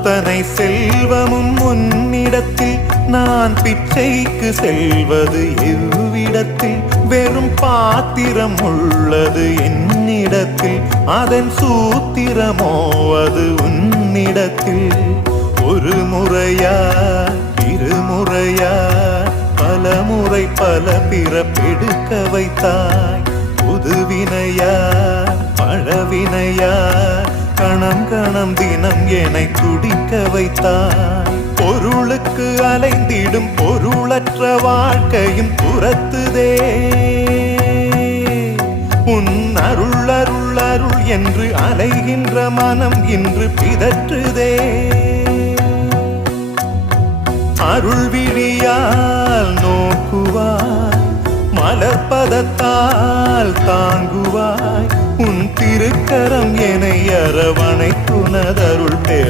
அத்தனை செல்வமும் உன்னிடத்தில் நான் பிச்சைக்கு செல்வது எவ்விடத்தில் வெறும் பாத்திரம் உள்ளது என்னிடத்தில் அதன் சூத்திரமோ அது உன்னிடத்தில் ஒரு முறையா இருமுறையா பல முறை பல பிறப்பெடுக்க வைத்தாய் புதுவினையா பழவினையா கணம் கணம் தினம் என்னை துடிக்க வைத்தாய் பொருளுக்கு அலைந்திடும் பொருளற்ற வாழ்க்கையும் புறத்துதே உன் அருள் அருள் அருள் என்று அலைகின்ற மனம் இன்று பிதற்றுதே அருள் விழியால் நோக்குவாய் மலர்பதத்தால் தாங்குவாய் உன் திருக்கரம் என்னை அரவணைத்துனதருள் பேர்